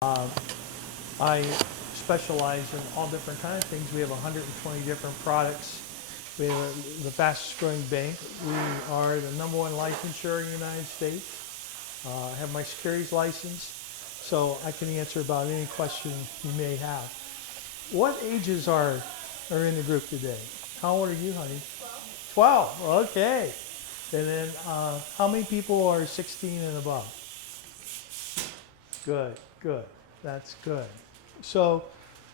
Um, I specialize in all different kinds of things. We have 120 different products. We have the fastest growing bank. We are the number one life insurer in the United States. I have my securities license, so I can answer about any question you may have. What ages are in the group today? How old are you, honey? 12. Okay. And then how many people are 16 and above? Good, good. That's good. So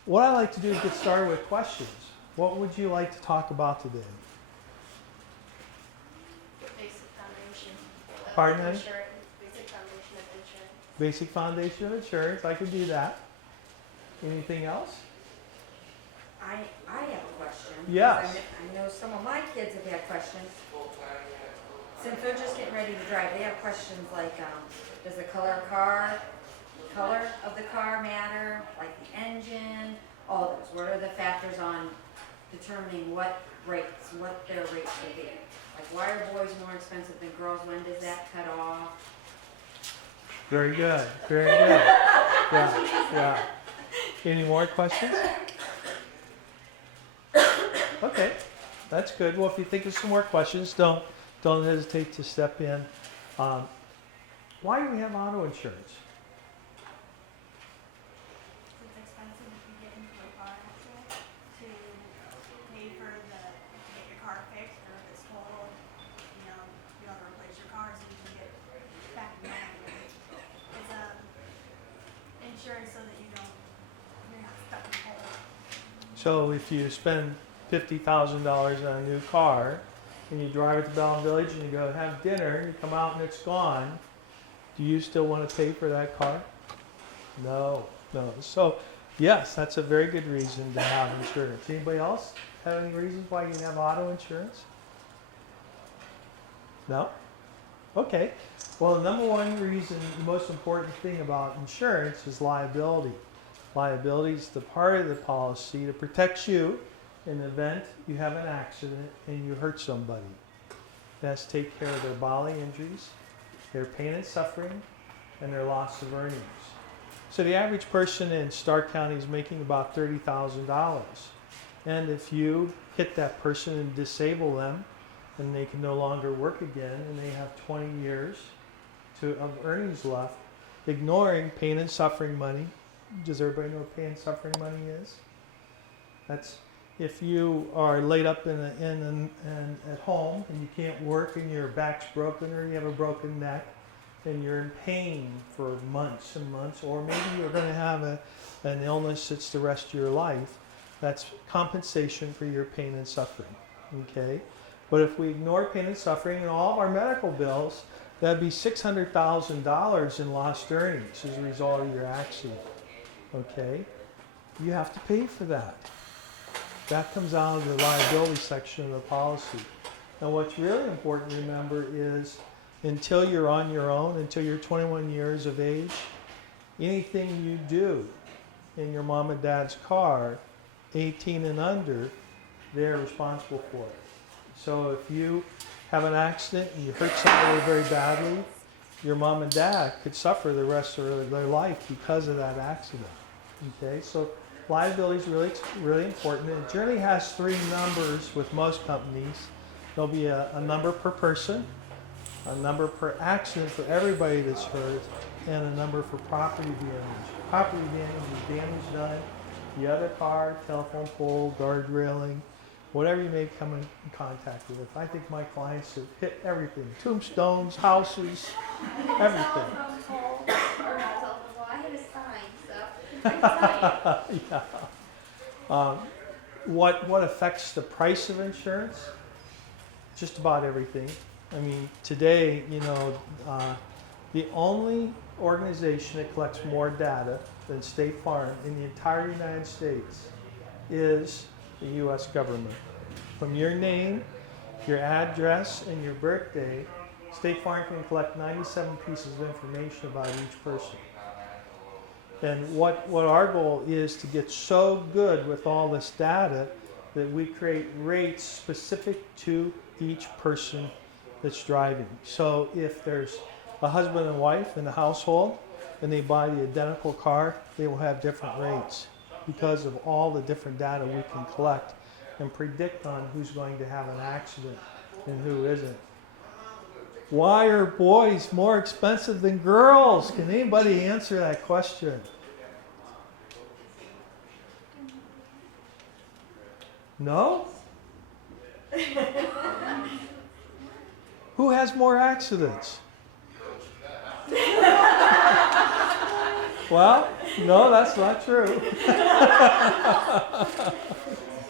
what I like to do is get started with questions. What would you like to talk about today? Basic foundation of Pardon me? insurance. Basic foundation of insurance. Basic foundation of insurance. I can do that. Anything else? I have a question. Yes. I know some of my kids have had questions. Since they're just getting ready to drive, they have questions like, does the color of the car matter? Like the engine, all those. What are the factors on determining what their rates will be? Like, why are boys more expensive than girls? When does that cut off? Very good. Very good. Yeah, yeah. Any more questions? Okay, that's good. Well, if you think of some more questions, don't hesitate to step in. Why do we have auto insurance? It's expensive if you get into a car accident to pay for to get your car fixed, or if it's totaled, you have to replace your car so you can get back in line. It's insurance so that you're not stuck in a hole. So if you spend $50,000 on a new car and you drive it to Belleville Village and you go have dinner and you come out and it's gone, do you still want to pay for that car? No, no. So yes, that's a very good reason to have insurance. Anybody else have any reasons why you have auto insurance? No? Okay. Well, the number one reason, the most important thing about insurance is liability. Liability is the part of the policy that protects you in the event you have an accident and you hurt somebody. It has to take care of their bodily injuries, their pain and suffering, and their loss of earnings. So the average person in Stark County is making about $30,000. And if you hit that person and disable them, and they can no longer work again, and they have 20 years of earnings left, ignoring pain and suffering money. Does everybody know what pain and suffering money is? That's if you are laid up at home and you can't work and your back's broken or you have a broken neck and you're in pain for months and months, or maybe you're going to have an illness that's the rest of your life, that's compensation for your pain and suffering. Okay? But if we ignore pain and suffering and all of our medical bills, that'd be $600,000 in lost earnings as a result of your accident. Okay? You have to pay for that. That comes out of the liability section of the policy. And what's really important to remember is until you're on your own, until you're 21 years of age, anything you do in your mom and dad's car, 18 and under, they're responsible for it. So if you have an accident and you hurt somebody very badly, your mom and dad could suffer the rest of their life because of that accident. Okay, so liability is really, really important. It generally has three numbers with most companies. There'll be a number per person, a number per accident for everybody that's hurt, and a number for property damage. Property damage is damage done to the other car, telephone pole, guard railing, whatever you may come in contact with. I think my clients have hit everything. Tombstones, houses, everything. I hit a sign, so I can tell you. Yeah. What affects the price of insurance? Just about everything. I mean, today, the only organization that collects more data than State Farm in the entire United States is the U.S. government. From your name, your address, and your birthday, State Farm can collect 97 pieces of information about each person. And what our goal is to get so good with all this data that we create rates specific to each person that's driving. So if there's a husband and wife in the household and they buy the identical car, they will have different rates because of all the different data we can collect and predict on who's going to have an accident and who isn't. Why are boys more expensive than girls? Can anybody answer that question? No? Who has more accidents? Well, no, that's not true.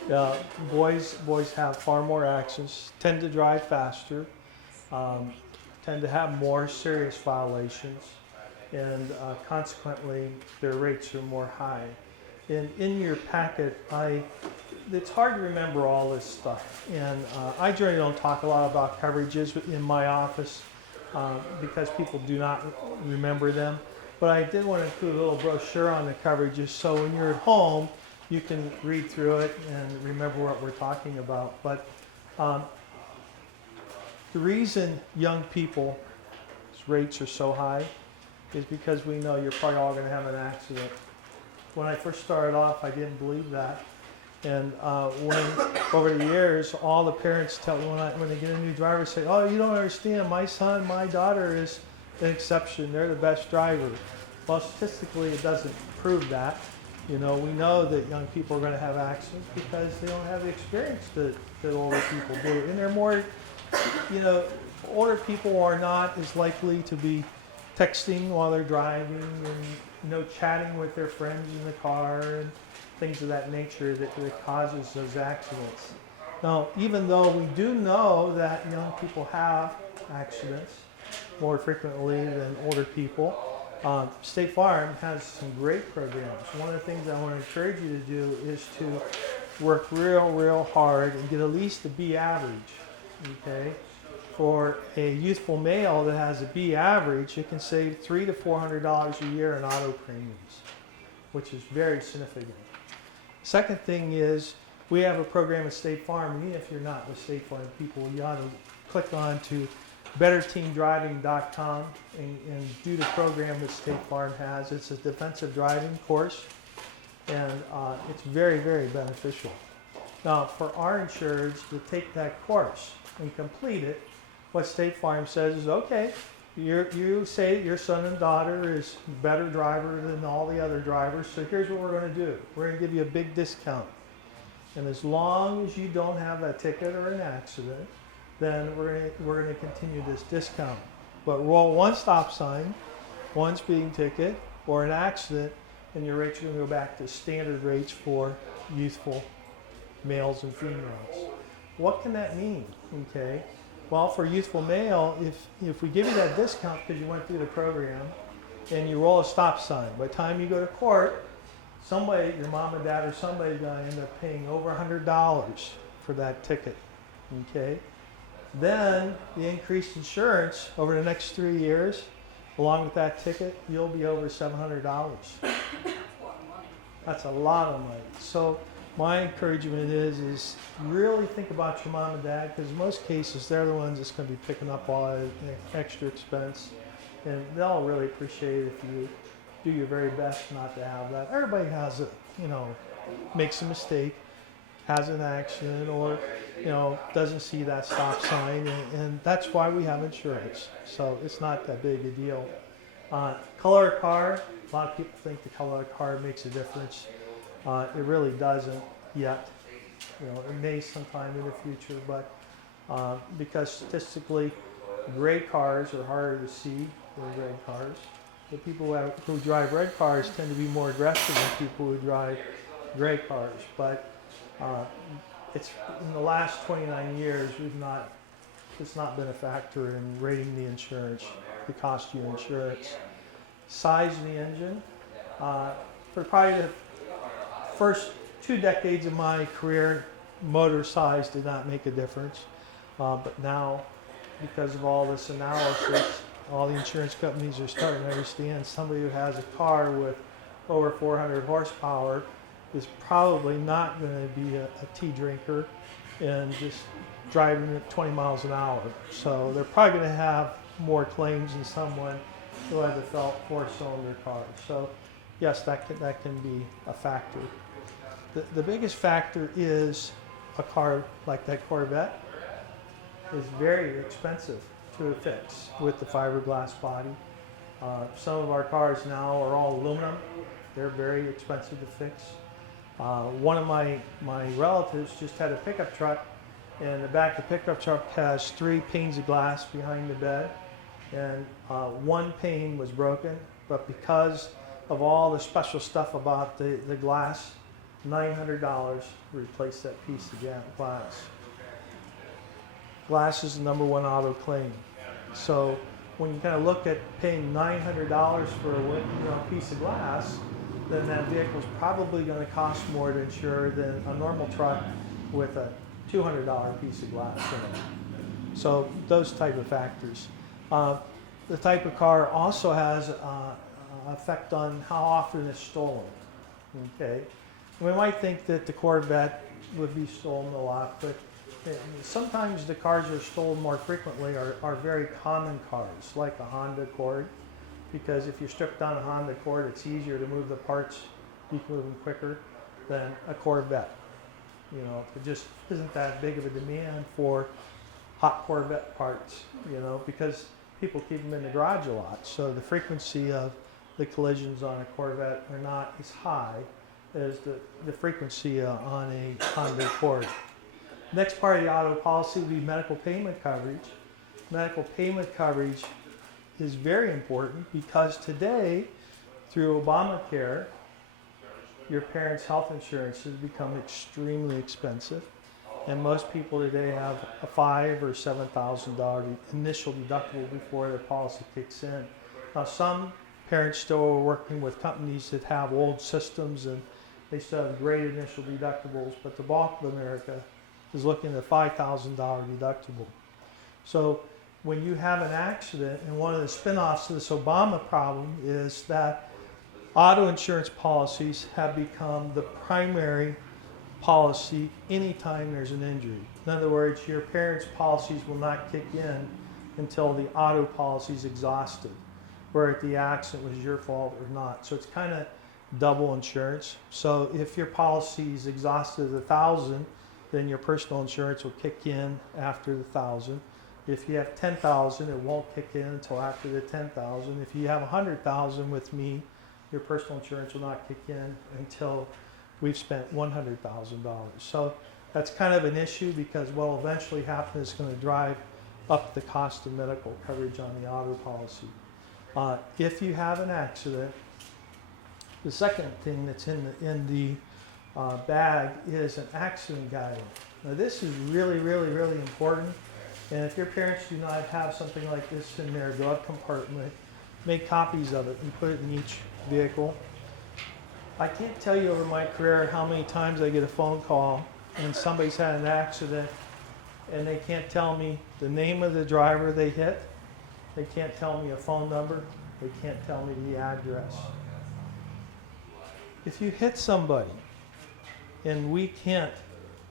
Yeah, boys have far more accidents, tend to drive faster, tend to have more serious violations, and consequently their rates are more high. And in your packet, it's hard to remember all this stuff, and I generally don't talk a lot about coverages in my office because people do not remember them. But I did want to include a little brochure on the coverages, so when you're at home, you can read through it and remember what we're talking about. But the reason young people's rates are so high is because we know you're probably all going to have an accident. When I first started off, I didn't believe that. And when over the years, all the parents tell me when they get a new driver, say, "Oh, you don't understand. My son, my daughter is an exception. They're the best driver." Well, statistically, it doesn't prove that. You know, we know that young people are going to have accidents because they don't have the experience that older people do, and they're more. You know, older people are not as likely to be texting while they're driving and chatting with their friends in the car and things of that nature that causes those accidents. Now, even though we do know that young people have accidents more frequently than older people, State Farm has some great programs. One of the things I want to encourage you to do is to work real hard and get at least a B average. Okay, for a youthful male that has a B average, it can save $300 to $400 a year in auto premiums, which is very significant. Second thing is we have a program at State Farm. Even if you're not with State Farm people, you ought to click on to betterteamdriving.com and do the program that State Farm has. It's a defensive driving course, and it's very beneficial. Now, for our insureds to take that course and complete it, what State Farm says is, okay, you say your son and daughter is a better driver than all the other drivers, so here's what we're going to do. We're going to give you a big discount. And as long as you don't have a ticket or an accident, then we're going to continue this discount. But roll one stop sign, one speeding ticket, or an accident, and your rates are going to go back to standard rates for youthful males and females. What can that mean? Okay. Well, for a youthful male, if we give you that discount because you went through the program and you roll a stop sign, by the time you go to court, somebody, your mom and dad or somebody's going to end up paying over $100 for that ticket. Okay. Then the increased insurance over the next 3 years, along with that ticket, you'll be over $700. That's a lot of money. So my encouragement is really think about your mom and dad, because in most cases they're the ones that's going to be picking up all that extra expense, and they'll really appreciate it if you do your very best not to have that. Everybody has it, makes a mistake, has an accident, or doesn't see that stop sign, and that's why we have insurance. So it's not that big a deal. Color of car, a lot of people think the color of car makes a difference. It really doesn't yet. It may sometime in the future, but because statistically, gray cars are harder to see than red cars. The people who drive red cars tend to be more aggressive than people who drive gray cars. But it's in the last 29 years, it's not been a factor in rating the insurance, the cost of your insurance. Size of the engine, for probably the first 2 decades of my career, motor size did not make a difference. But now, because of all this analysis, all the insurance companies are starting to understand somebody who has a car with over 400 horsepower is probably not going to be a tea drinker and just driving at 20 miles an hour. So they're probably going to have more claims than someone who has a felt 4-cylinder car. So yes, that can be a factor. The biggest factor is a car like that Corvette is very expensive to fix with the fiberglass body. Some of our cars now are all aluminum. They're very expensive to fix. One of my relatives just had a pickup truck, and the back of the pickup truck has 3 panes of glass behind the bed, and one pane was broken, but because of all the special stuff about the glass, $900 to replace that piece of glass. Glass is the #1 auto claim. So when you kind of look at paying $900 for a piece of glass, then that vehicle is probably going to cost more to insure than a normal truck with a $200 piece of glass in it. So those type of factors. The type of car also has effect on how often it's stolen. Okay, we might think that the Corvette would be stolen a lot, but sometimes the cars that are stolen more frequently are very common cars, like a Honda Accord, because if you strip down a Honda Accord, it's easier to move the parts, keep moving quicker than a Corvette. You know, it just isn't that big of a demand for hot Corvette parts, you know, because people keep them in the garage a lot. So the frequency of the collisions on a Corvette are not as high as the frequency on a Honda Accord. Next part of the auto policy would be medical payment coverage. Medical payment coverage is very important because today, through Obamacare, your parents' health insurance has become extremely expensive, and most people today have a $5,000 or $7,000 initial deductible before their policy kicks in. Now, some parents still are working with companies that have old systems and they still have great initial deductibles, but the bulk of America is looking at a $5,000 deductible. So when you have an accident, and one of the spin-offs of this Obama problem is that auto insurance policies have become the primary policy anytime there's an injury. In other words, your parents' policies will not kick in until the auto policy is exhausted, where if the accident was your fault or not. So it's kind of double insurance. So if your policy is exhausted at $1,000, then your personal insurance will kick in after the $1,000. If you have $10,000, it won't kick in until after the $10,000. If you have $100,000 with me, your personal insurance will not kick in until we've spent $100,000. So that's kind of an issue because what will eventually happen is going to drive up the cost of medical coverage on the auto policy. If you have an accident, the second thing that's in the bag is an accident guide. Now this is really, really, really important. And if your parents do not have something like this in their glove compartment, make copies of it and put it in each vehicle. I can't tell you over my career how many times I get a phone call and somebody's had an accident and they can't tell me the name of the driver they hit. They can't tell me a phone number. They can't tell me the address. If you hit somebody and we can't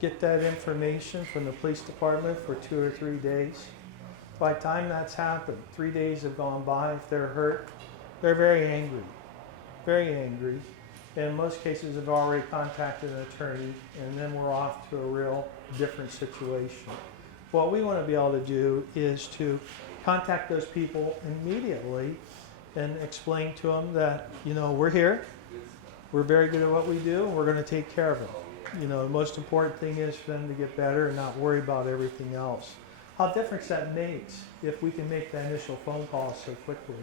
get that information from the police department for 2 or 3 days, by the time that's happened, 3 days have gone by. If they're hurt, they're very angry, and in most cases have already contacted an attorney, and then we're off to a real different situation. What we want to be able to do is to contact those people immediately and explain to them that, you know, we're here, we're very good at what we do, and we're going to take care of them. You know, the most important thing is for them to get better and not worry about everything else. How different that makes if we can make that initial phone call so quickly.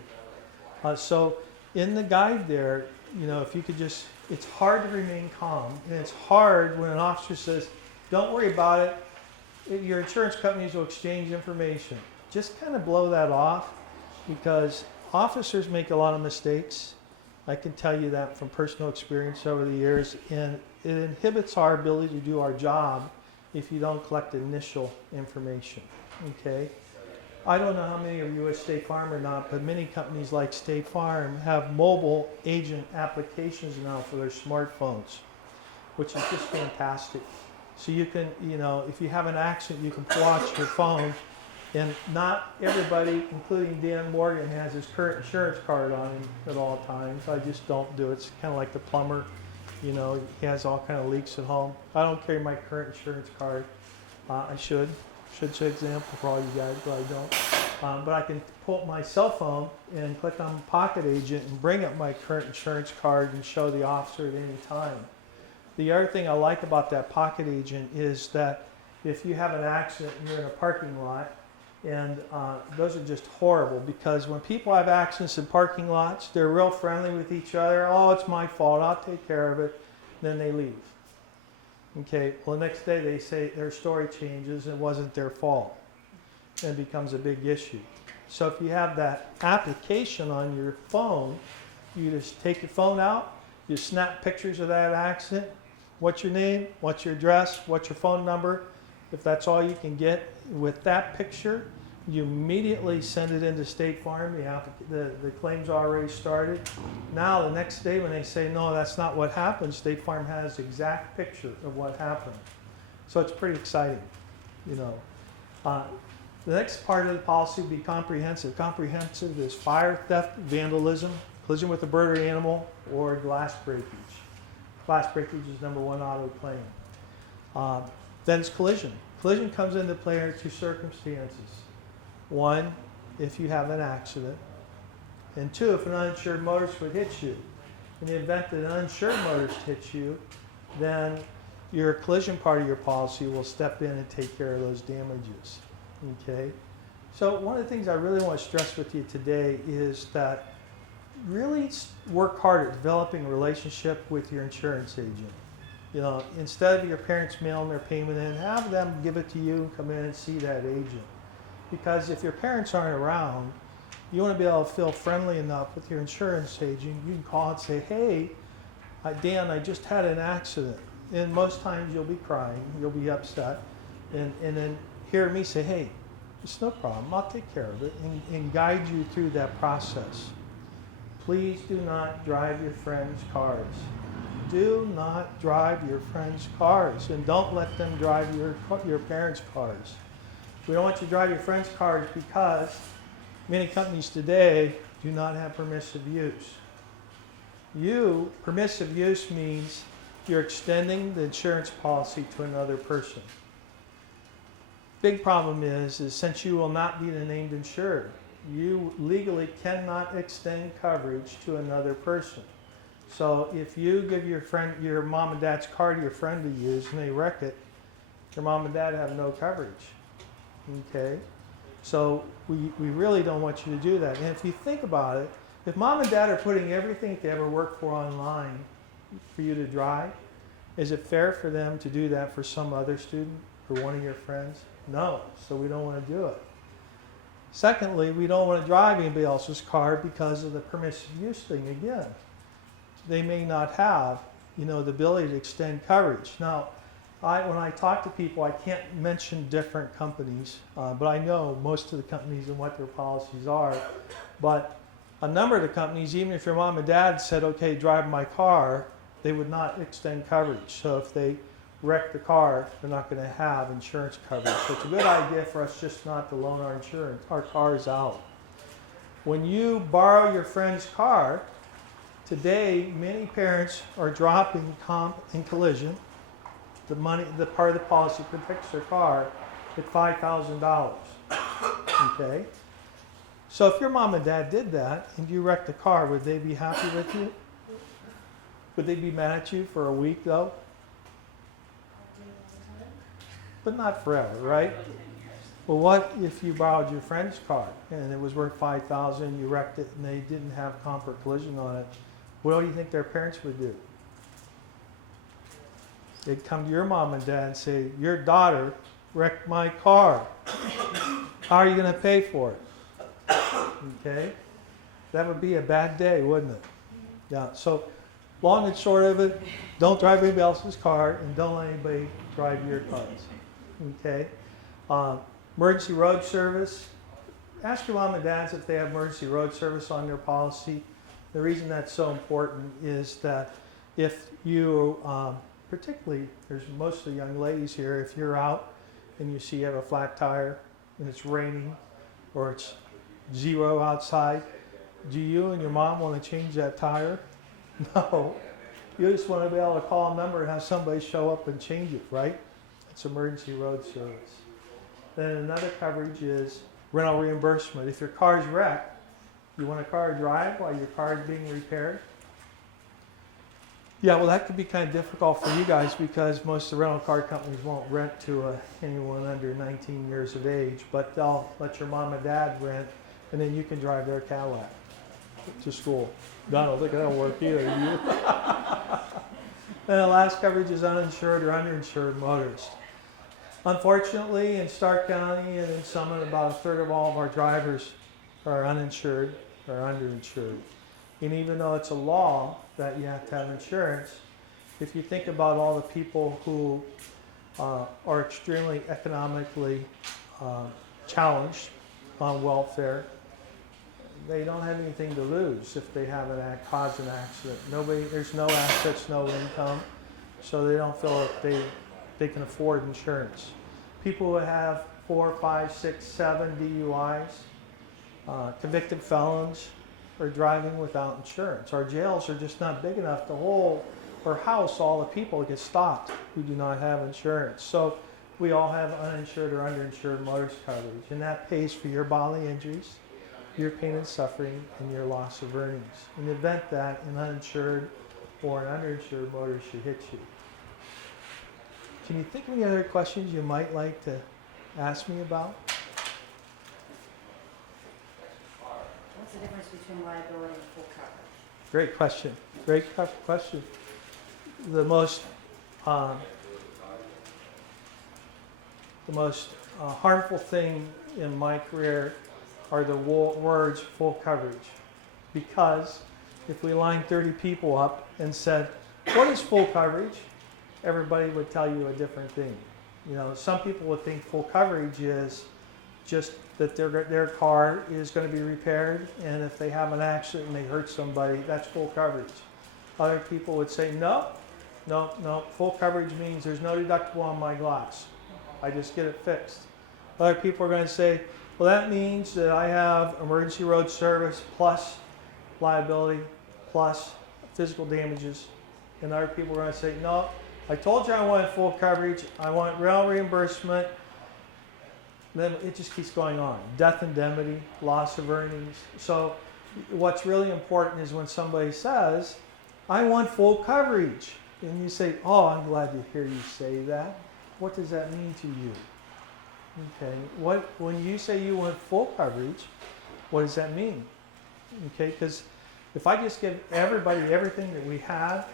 So in the guide there, you know, if you could just, it's hard to remain calm, and it's hard when an officer says, don't worry about it, your insurance companies will exchange information. Just kind of blow that off, because officers make a lot of mistakes. I can tell you that from personal experience over the years, and it inhibits our ability to do our job if you don't collect initial information, okay? I don't know how many of you are State Farm or not, but many companies like State Farm have mobile agent applications now for their smartphones, which is just fantastic. So you can, you know, if you have an accident, you can watch your phone And not everybody, including Dan Morgan, has his current insurance card on him at all times. I just don't do it. It's kind of like the plumber. You know, he has all kind of leaks at home. I don't carry my current insurance card. I should show example for all you guys, but I don't. But I can pull up my cell phone and click on Pocket Agent and bring up my current insurance card and show the officer at any time. The other thing I like about that Pocket Agent is that if you have an accident and you're in a parking lot, and those are just horrible, because when people have accidents in parking lots, they're real friendly with each other. Oh, it's my fault, I'll take care of it. Then they leave. Okay, well, the next day they say their story changes, it wasn't their fault. And it becomes a big issue. So if you have that application on your phone, you just take your phone out, you snap pictures of that accident. What's your name? What's your address? What's your phone number? If that's all you can get with that picture, you immediately send it into State Farm. The claim's already started. Now the next day when they say, no, that's not what happened, State Farm has the exact picture of what happened. So it's pretty exciting, you know. The next part of the policy would be comprehensive. Comprehensive is fire, theft, vandalism, collision with a bird or animal, or glass breakage. Glass breakage is number one auto claim. Then it's collision. Collision comes into play under two circumstances. One, if you have an accident. And two, if an uninsured motorist would hit you. In the event that an uninsured motorist hits you, then your collision part of your policy will step in and take care of those damages. Okay? So one of the things I really want to stress with you today is that really work hard at developing a relationship with your insurance agent. You know, instead of your parents mailing their payment in, have them give it to you and come in and see that agent. Because if your parents aren't around, you want to be able to feel friendly enough with your insurance agent. You can call and say, hey, Dan, I just had an accident. And most times you'll be crying, you'll be upset. And then hear me say, hey, it's no problem, I'll take care of it, and guide you through that process. Please do not drive your friends' cars. Do not drive your friends' cars, and don't let them drive your parents' cars. We don't want you to drive your friends' cars because many companies today do not have permissive use. Permissive use means you're extending the insurance policy to another person. Big problem is since you will not be the named insured, you legally cannot extend coverage to another person. So if you give your mom and dad's car to your friend to use and they wreck it, your mom and dad have no coverage. Okay? So we really don't want you to do that. And if you think about it, if mom and dad are putting everything they ever worked for online for you to drive, is it fair for them to do that for some other student or one of your friends? No, so we don't want to do it. Secondly, we don't want to drive anybody else's car because of the permissive use thing again. They may not have, the ability to extend coverage. Now, when I talk to people, I can't mention different companies, but I know most of the companies and what their policies are. But a number of the companies, even if your mom and dad said, okay, drive my car, they would not extend coverage. So if they wreck the car, they're not going to have insurance coverage. So it's a good idea for us just not to loan our cars out. When you borrow your friend's car, today many parents are dropping comp and collision, the part of the policy protects their car, at $5,000. Okay? So if your mom and dad did that and you wrecked the car, would they be happy with you? Would they be mad at you for a week though? But not forever, right? Well, what if you borrowed your friend's car and it was worth $5,000, you wrecked it, and they didn't have comp or collision on it? What do you think their parents would do? They'd come to your mom and dad and say, your daughter wrecked my car. How are you going to pay for it? Okay? That would be a bad day, wouldn't it? Yeah, so long and short of it, don't drive anybody else's car and don't let anybody drive your cars. Okay? Emergency road service. Ask your mom and dads if they have emergency road service on their policy. The reason that's so important is that if you, particularly, there's mostly young ladies here, if you're out and you see you have a flat tire, and it's raining or it's 0 outside, do you and your mom want to change that tire? No. You just want to be able to call a number and have somebody show up and change it, right? It's emergency road service. Then another coverage is rental reimbursement. If your car's wrecked, you want a car to drive while your car is being repaired? Yeah, well, that could be kind of difficult for you guys because most of the rental car companies won't rent to anyone under 19 years of age, but they'll let your mom and dad rent, and then you can drive their Cadillac to school. I don't think that'll work either. Then the last coverage is uninsured or underinsured motorists. Unfortunately, in Stark County and in Summit, about a third of all of our drivers are uninsured or underinsured. And even though it's a law that you have to have insurance, if you think about all the people who are extremely economically challenged on welfare, they don't have anything to lose if they have cause an accident. There's no assets, no income, so they don't feel like they can afford insurance. People who have 4, 5, 6, 7 DUIs, convicted felons, are driving without insurance. Our jails are just not big enough to hold or house all the people that get stopped who do not have insurance. So we all have uninsured or underinsured motorist coverage, and that pays for your bodily injuries, your pain and suffering, and your loss of earnings in the event that an uninsured or an underinsured motorist should hit you. Can you think of any other questions you might like to ask me about? What's the difference between liability and full coverage? Great question. Great question. The most harmful thing in my career are the words full coverage. Because if we lined 30 people up and said, what is full coverage? Everybody would tell you a different thing. You know, some people would think full coverage is just that their car is going to be repaired, and if they have an accident and they hurt somebody, that's full coverage. Other people would say, no, full coverage means there's no deductible on my glass. I just get it fixed. Other people are going to say, well, that means that I have emergency road service plus liability plus physical damages. And other people are going to say, no, I told you I wanted full coverage, I want rental reimbursement. Then it just keeps going on. Death indemnity, loss of earnings. So what's really important is when somebody says, I want full coverage. And you say, oh, I'm glad to hear you say that. What does that mean to you? Okay, when you say you want full coverage, what does that mean? Okay, because if I just give everybody everything that we have,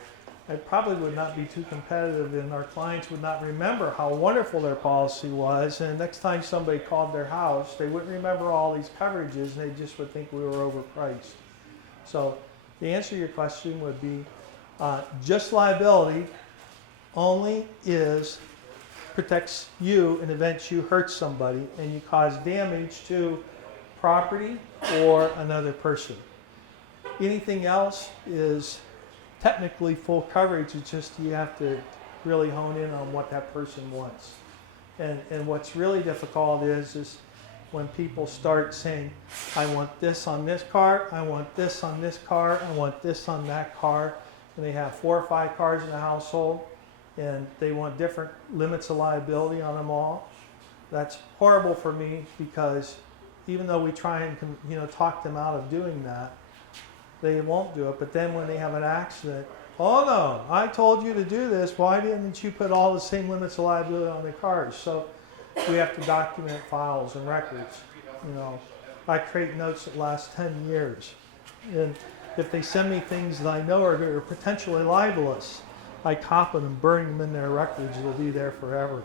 I probably would not be too competitive, and our clients would not remember how wonderful their policy was. And next time somebody called their house, they wouldn't remember all these coverages, and they just would think we were overpriced. So the answer to your question would be just liability only protects you in the event you hurt somebody and you cause damage to property or another person. Anything else is technically full coverage. It's just you have to really hone in on what that person wants. And what's really difficult is when people start saying, I want this on this car, I want this on this car, I want this on that car, and they have 4 or 5 cars in the household, and they want different limits of liability on them all. That's horrible for me, because even though we try and talk them out of doing that, they won't do it. But then when they have an accident, oh no, I told you to do this, why didn't you put all the same limits of liability on the cars? So we have to document files and records. I create notes that last 10 years. And if they send me things that I know are potentially libelous, I copy them and burn them in their records. They'll be there forever,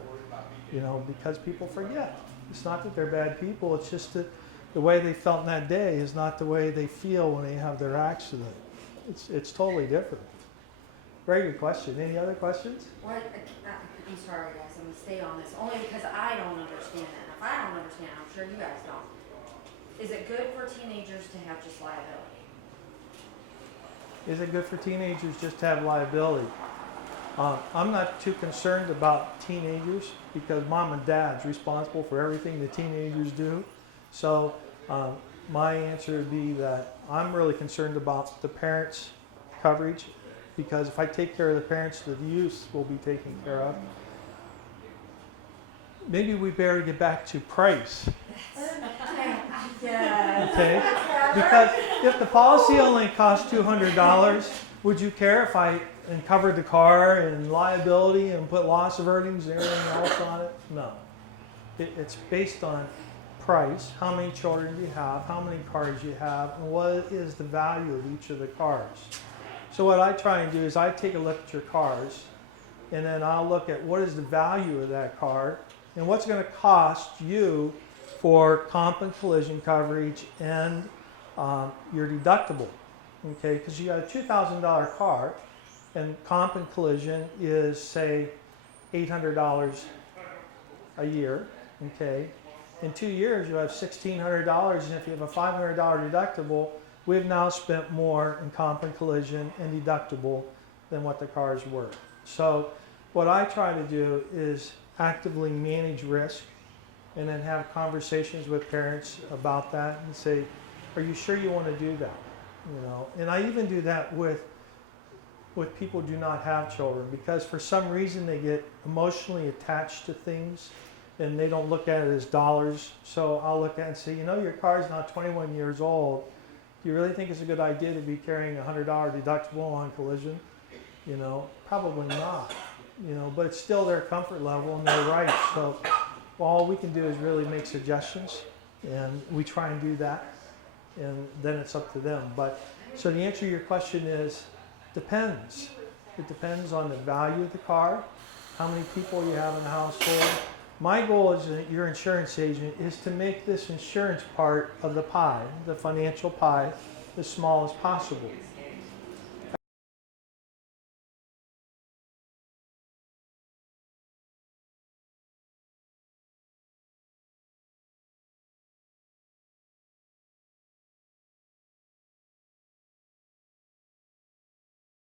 because people forget. It's not that they're bad people, it's just that the way they felt in that day is not the way they feel when they have their accident. It's totally different. Very good question. Any other questions? Well, I'm sorry, guys. I'm going to stay on this only because I don't understand it. And if I don't understand it, I'm sure you guys don't. Is it good for teenagers to have just liability? Is it good for teenagers just to have liability? I'm not too concerned about teenagers because mom and dad's responsible for everything the teenagers do. So my answer would be that I'm really concerned about the parents' coverage, because if I take care of the parents, the youth will be taken care of. Maybe we better get back to price. Yeah. Okay? Because if the policy only costs $200, would you care if I covered the car and liability and put loss of earnings and everything else on it? No. It's based on price, how many children you have, how many cars you have, and what is the value of each of the cars. So what I try and do is I take a look at your cars, and then I'll look at what is the value of that car and what's going to cost you for comp and collision coverage and your deductible. Okay, because you got a $2,000 car and comp and collision is, say, $800 a year. Okay, in 2 years you have $1,600, and if you have a $500 deductible, we've now spent more in comp and collision and deductible than what the car is worth. So what I try to do is actively manage risk and then have conversations with parents about that and say, are you sure you want to do that? You know, and I even do that with people who do not have children, because for some reason they get emotionally attached to things and they don't look at it as dollars. So I'll look at it and say, you know, your car is now 21 years old. Do you really think it's a good idea to be carrying a $100 deductible on collision? You know, probably not. You know, but it's still their comfort level and their rights. So all we can do is really make suggestions, and we try and do that, and then it's up to them. But so the answer to your question is, depends. It depends on the value of the car, how many people you have in the household. My goal as your insurance agent is to make this insurance part of the pie, the financial pie, as small as possible.